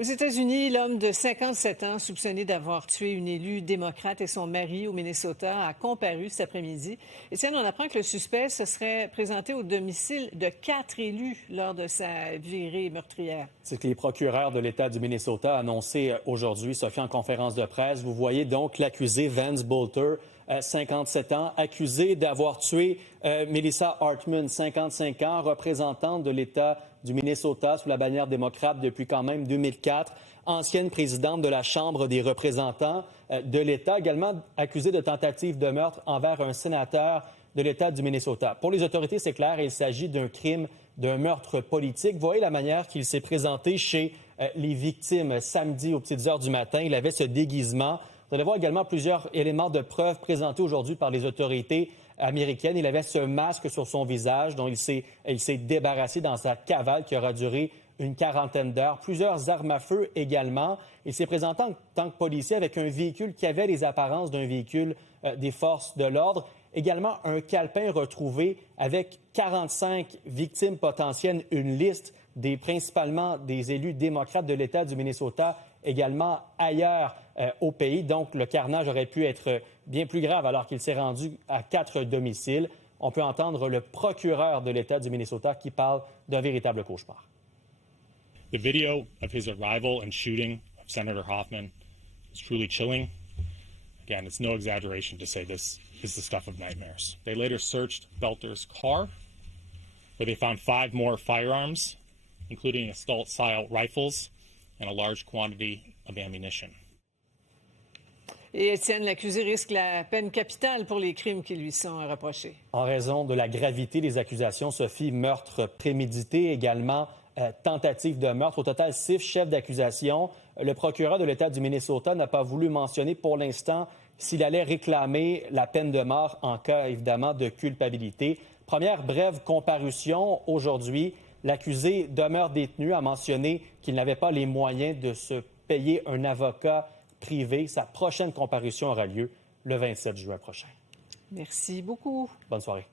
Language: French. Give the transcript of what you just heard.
Aux États-Unis, l'homme de 57 ans soupçonné d'avoir tué une élue démocrate et son mari au Minnesota a comparu cet après-midi. Étienne, on apprend que le suspect se serait présenté au domicile de 4 élus lors de sa virée meurtrière. C'est ce que les procureurs de l'État du Minnesota ont annoncé aujourd'hui, Sophie, en conférence de presse. Vous voyez donc l'accusé Vance Bolter, 57 ans, accusé d'avoir tué Melissa Hartman, 55 ans, représentante de l'État du Minnesota sous la bannière démocrate depuis quand même 2004, ancienne présidente de la Chambre des représentants de l'État, également accusée de tentative de meurtre envers un sénateur de l'État du Minnesota. Pour les autorités, c'est clair, il s'agit d'un crime, d'un meurtre politique. Vous voyez la manière qu'il s'est présenté chez les victimes samedi aux petites heures du matin. Il avait ce déguisement. Vous allez voir également plusieurs éléments de preuve présentés aujourd'hui par les autorités américaine. Il avait ce masque sur son visage dont il s'est débarrassé dans sa cavale qui aura duré une quarantaine d'heures. Plusieurs armes à feu également. Il s'est présenté en tant que policier avec un véhicule qui avait les apparences d'un véhicule des forces de l'ordre. Également, un calepin retrouvé avec 45 victimes potentielles, une liste principalement des élus démocrates de l'État du Minnesota, également ailleurs au pays. Donc, le carnage aurait pu être bien plus grave alors qu'il s'est rendu à 4 domiciles. On peut entendre le procureur de l'État du Minnesota qui parle d'un véritable cauchemar. The video of his arrival and shooting of Senator Hoffman is truly chilling. Again, it's no exaggeration to say this is the stuff of nightmares. They later searched Belter's car, where they found 5 more firearms, including assault-style rifles and a large quantity of ammunition. Et Étienne, l'accusé risque la peine capitale pour les crimes qui lui sont reprochés. En raison de la gravité des accusations, Sophie, meurtre prémédité, également tentative de meurtre. Au total, 6 chefs d'accusation. Le procureur de l'État du Minnesota n'a pas voulu mentionner pour l'instant s'il allait réclamer la peine de mort en cas, évidemment, de culpabilité. Première brève comparution aujourd'hui. L'accusé demeure détenu, a mentionné qu'il n'avait pas les moyens de se payer un avocat privé. Sa prochaine comparution aura lieu le 27 juin prochain. Merci beaucoup. Bonne soirée.